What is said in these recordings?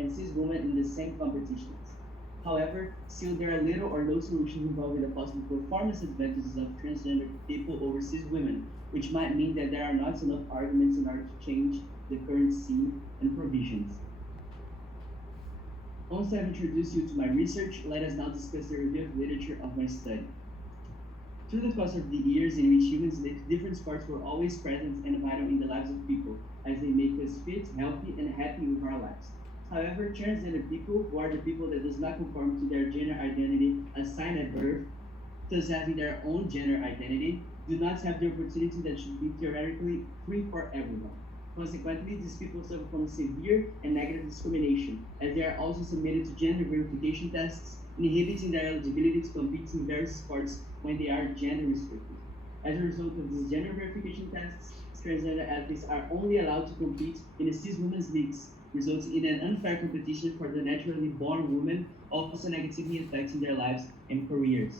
and cis women in the same competitions. However, still there are little or no solutions involving the possible performance advantages of transgender people over cis women, which might mean that there are not enough arguments in order to change the current scene and provisions. Once I've introduced you to my research, let us now discuss the review of literature of my study. Through the course of the years in which humans lived, different sports were always present and vital in the lives of people, as they make us fit, healthy, and happy with our lives. However, transgender people, who are the people that does not conform to their gender identity assigned at birth, thus having their own gender identity, do not have the opportunity that should be theoretically free for everyone. Consequently, these people suffer from severe and negative discrimination, as they are also submitted to gender verification tests, inhibiting their eligibility to compete in various sports when they are gender restricted. As a result of these gender verification tests, transgender athletes are only allowed to compete in the cis women's leagues, resulting in an unfair competition for the naturally born women, also negatively affecting their lives and careers.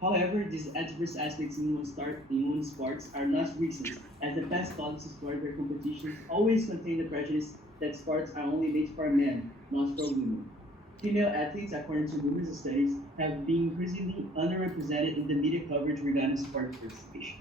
However, these adverse aspects in women's sports are not recent, as the past policies for their competitions always contain the prejudice that sports are only made for men, not for women. Female athletes, according to numerous studies, have been increasingly underrepresented in the media coverage regarding sport participation.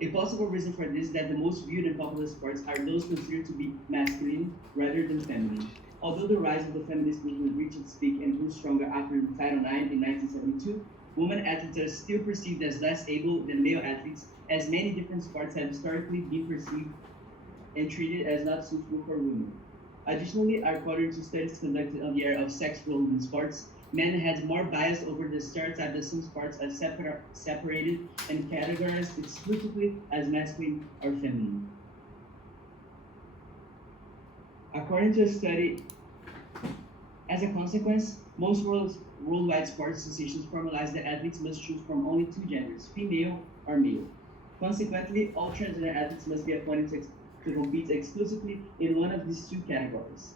A possible reason for this is that the most viewed and popular sports are those considered to be masculine rather than feminine. Although the rise of the feminist movement reached its peak and grew stronger after Title IX in 1972, women athletes are still perceived as less able than male athletes, as many different sports have historically been perceived and treated as not suitable for women. Additionally, according to studies conducted on the area of sex roles in sports, men had more bias over the stereotype that some sports are separated and categorized exclusively as masculine or feminine. According to a study, as a consequence, most worldwide sports associations formalize that athletes must choose from only two genders, female or male. Consequently, all transgender athletes must be appointed to compete exclusively in one of these two categories.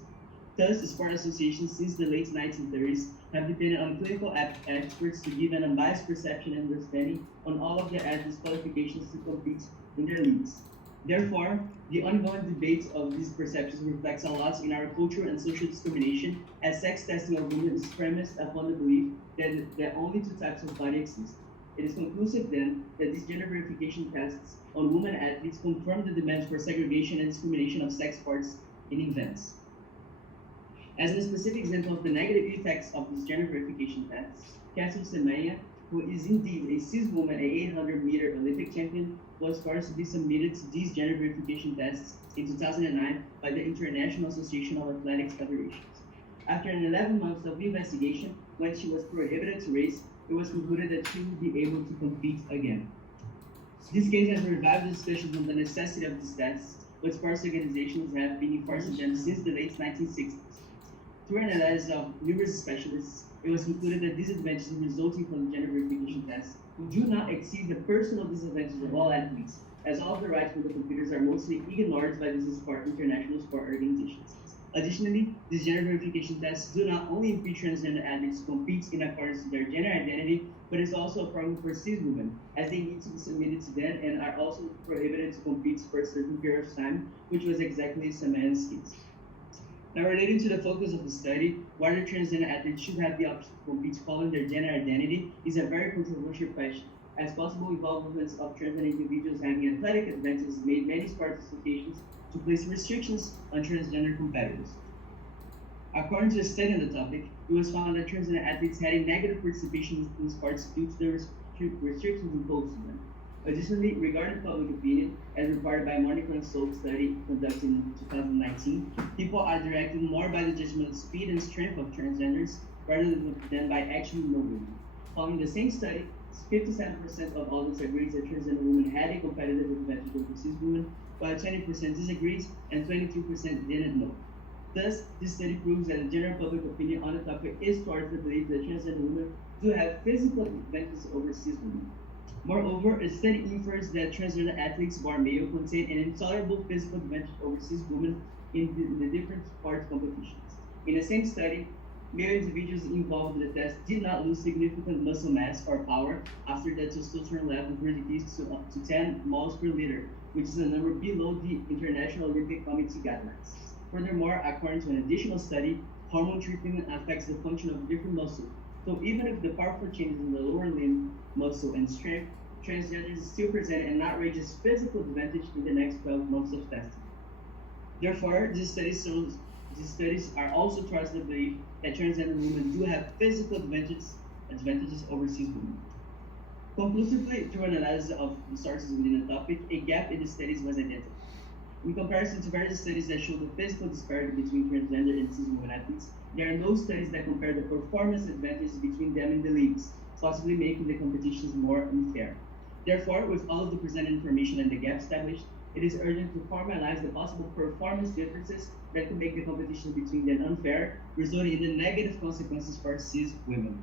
Thus, sport associations since the late 1930s have depended on clinical experts to give an unbiased perception and understanding on all of their athletes' qualifications to compete in their leagues. Therefore, the ongoing debate of these perceptions reflects a lot in our cultural and social discrimination, as sex testing of women is premised upon the belief that only two types of body exist. It is conclusive then that these gender verification tests on women athletes confirm the demands for segregation and discrimination of sex sports in events. As a specific example of the negative effects of these gender verification tests, Cassie Semenya, who is indeed a cis woman, a 800-meter Olympic champion, was forced to be submitted to these gender verification tests in 2009 by the International Association of Athletics Federations. After an 11 months of investigation, when she was prohibited to race, it was concluded that she would be able to compete again. This case has revived discussions on the necessity of these tests, but sports organizations have been enforcing them since the late 1960s. Through an analysis of numerous specialists, it was concluded that disadvantages resulting from gender verification tests do not exceed the personal disadvantages of all athletes, as all of the rights from the computers are mostly ignored by these international sport organizations. Additionally, these gender verification tests do not only impede transgender athletes to compete in accordance with their gender identity, but it's also a problem for cis women, as they need to be submitted to them and are also prohibited to compete for a certain period of time, which was exactly Saman's case. Now, relating to the focus of the study, whether transgender athletes should have the option to compete following their gender identity is a very controversial question, as possible involvements of transgender individuals having athletic advantages made many sports associations to place restrictions on transgender competitors. According to a study on the topic, it was found that transgender athletes had a negative participation in sports due to the restrictions imposed on them. Additionally, regarding public opinion, as reported by Morning Consult study conducted in 2019, people are directed more by the judgment of speed and strength of transgenders rather than by actually knowing them. Following the same study, 57% of audience agrees that transgender women had a competitive advantage over cis women, while 20% disagreed and 22% didn't know. Thus, this study proves that the general public opinion on the topic is towards the belief that transgender women do have physical advantages over cis women. Moreover, a study infers that transgender athletes born male contain an intolerable physical advantage over cis women in the different sport competitions. In the same study, male individuals involved in the test did not lose significant muscle mass or power after the testosterone level were decreased to 10 moles per liter, which is a number below the International Olympic Committee guidelines. Furthermore, according to an additional study, hormone treatment affects the function of different muscles. So even if the powerful changes in the lower limb muscle and strength, transgenders still present an outrageous physical advantage in the next 12 months of testing. Therefore, these studies are also towards the belief that transgender women do have physical advantages over cis women. Conclusively, through an analysis of the sources within the topic, a gap in the studies was identified. In comparison to various studies that show the physical disparity between transgender and cis women athletes, there are no studies that compare the performance advantages between them in the leagues, possibly making the competitions more unfair. Therefore, with all of the presented information and the gap established, it is urgent to formalize the possible performance differences that could make the competition between them unfair, resulting in the negative consequences for cis women.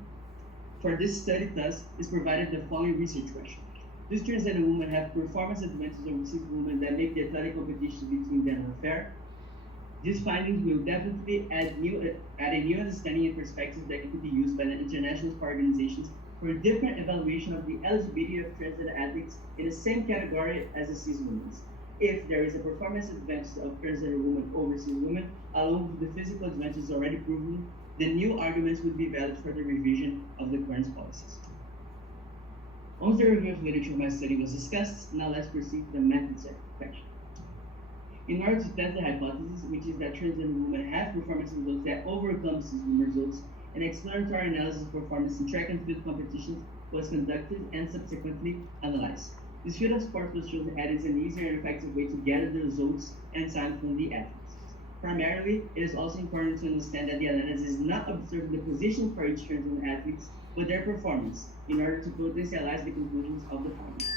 For this study, thus, is provided the following research question. Do transgender women have performance advantages over cis women that make the athletic competition between them unfair? These findings will definitely add a new understanding and perspective that could be used by the international sport organizations for a different evaluation of the eligibility of transgender athletes in the same category as the cis women. If there is a performance advantage of transgender women over cis women, along with the physical advantages already proven, the new arguments would be valid for the revision of the current policies. Once the review of literature of my study was discussed, now let's proceed to the method section. In order to test the hypothesis, which is that transgender women have performance results that overcome cis women results, an exploratory analysis of performance in track and field competitions was conducted and subsequently analyzed. This field of sport was chosen as an easier and effective way to gather the results and time from the athletes. Primarily, it is also important to understand that the analysis is not observing the position for each transgender athletes, but their performance, in order to potentialize the conclusions of the findings.